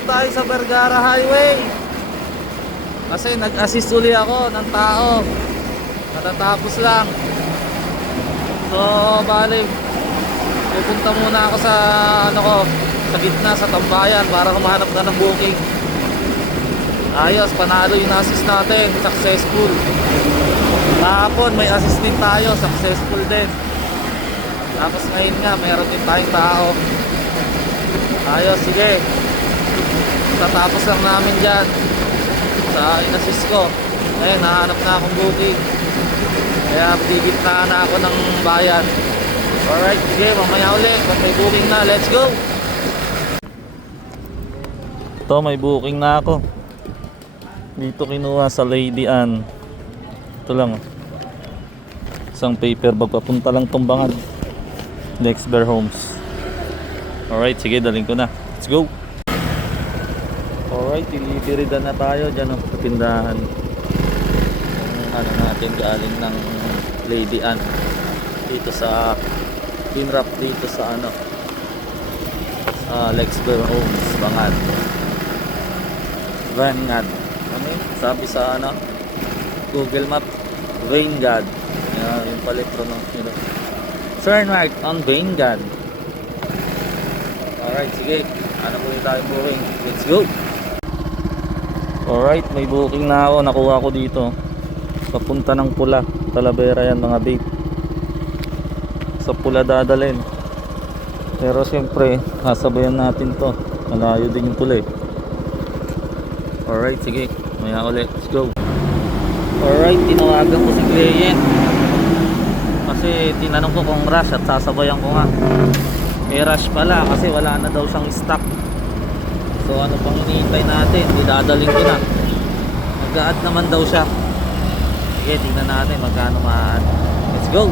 dito tayo sa Vergara Highway. Kasi nag-assist uli ako ng tao. Natatapos lang. So, balik. Pupunta muna ako sa sa gitna, sa tambayan para humanap na ng booking. Ayos, panalo yung assist natin. Successful. Kahapon may assist din tayo. Successful din. Tapos ngayon nga, meron din tayong tao. Ayos, sige. Tatapos lang namin dyan sa in-assist ko. Ngayon, nahanap na akong booking. Kaya bigitnaan na ako ng bayan. Alright, sige, mamaya ulit. Kung may booking na, let's go. Ito, may booking na ako. Dito kinuha sa Lady Anne. Ito lang. Isang paper bag, papunta lang Tumbangan. Lexber Homes. Alright, sige, daling ko na. Let's go. Alright, delivery na tayo dyan sa tindahan. Yung natin galing ng Lady Anne. Dito sa pinrap dito sa Lexber Homes, Bangad. Vanguard. Sabi sa Google Map, Vanguard. Yung palitro ng turn right on Vanguard. Alright, sige. Muna tayo booking. Let's go. Alright, may booking na ako. Nakuha ko dito. Papunta ng Pula. Talavera yan mga babe. Sa Pula dadalhin. Pero siyempre, kasabayan natin to. Malayo din yung Pula eh. Alright, sige. Maya ulit. Let's go. Alright, tinawagan ko si client. Kasi tinanong ko kung rush at sasabayan ko nga. May rush pala kasi wala na daw siyang stock. So ano pang hinihintay natin? Idadaling ko na. Nag-a-add naman daw siya. Sige, tingnan natin magkano ma-add. Let's go.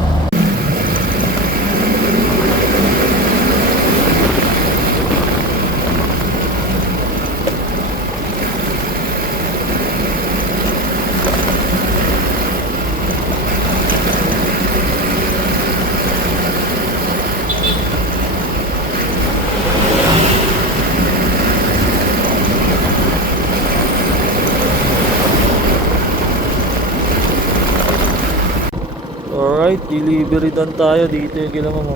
Alright, delivery done tayo dito yung ginawa mo.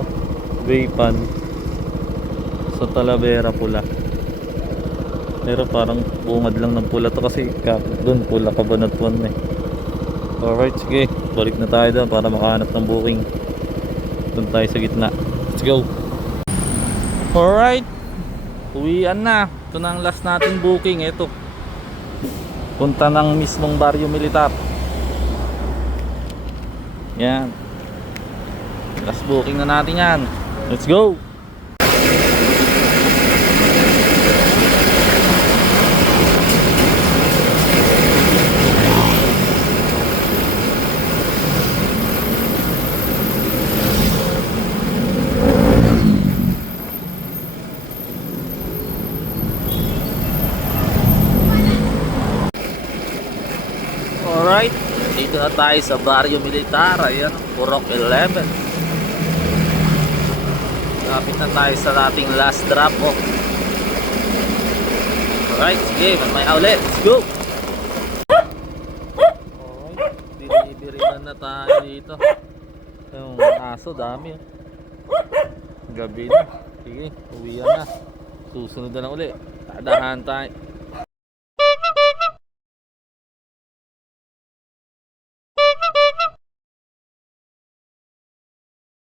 Vappan sa Talavera Pula. Pero parang bungad lang ng pula to kasi doon Pula Cabanatuan eh. Alright, sige. Balik na tayo doon para makahanap ng booking. Doon tayo sa gitna. Let's go. Alright, uwian na. Ito na ang last natin booking. Ito. Punta ng mismong Barrio Militar. Yan. Last booking na natin yan. Let's go. Alright, dito na tayo sa Barrio Militar. Ayan, Purok 11. Lapit na tayo sa ating last drop off. Alright, sige, may outlet. Let's go. Alright, delivery na tayo dito. Yung aso, dami. Gabi na. Sige, uwian na. Susunod na lang ulit. Tadahan tayo.